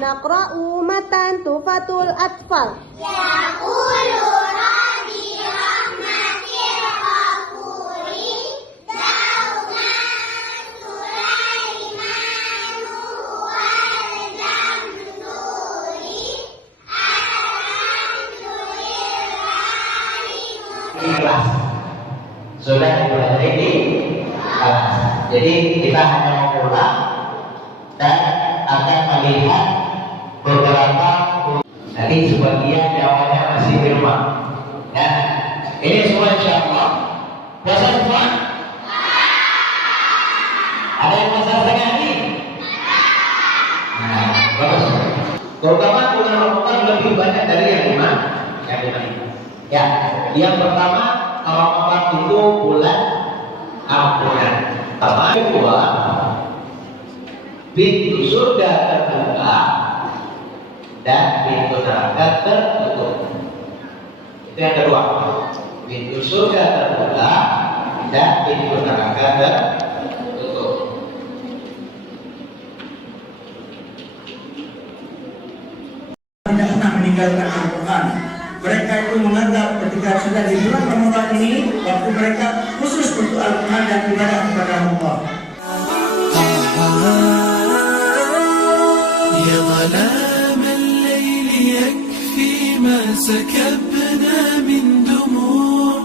Naqra'u matan tufatul atfal. Yaqulu Rabbi rahmatir ghafuri dauman Sulaimanu wal jamduri ikhlas. Sudah dipelajari di kelas. Jadi kita hanya mengulang dan akan melihat beberapa. Nanti sebagian jawabannya masih di rumah. Ya, ini semua insya Allah. Puasa semua? Ada yang puasa setengah hari? Nah, bagus. Terutama bulan Ramadan lebih banyak dari yang lima. Ya, yang pertama Ramadan itu bulan ampunan. Pertama, kedua, pintu surga terbuka dan pintu neraka tertutup. Itu yang kedua. Pintu surga terbuka dan pintu neraka tertutup. Tidak pernah meninggalkan Al-Quran. Mereka itu menganggap ketika sudah di bulan Ramadan ini, waktu mereka khusus untuk Al-Quran dan ibadah kepada Allah. يا ظلام الليل يكفي ما سكبنا من دموع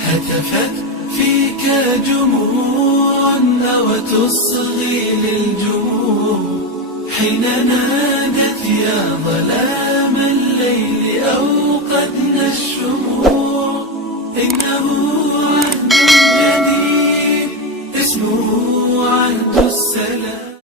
هتفت فيك جموع أو تصغي للجموع حين نادت يا ظلام الليل أوقدنا الشموع إنه عهد جديد اسمه عهد السلام.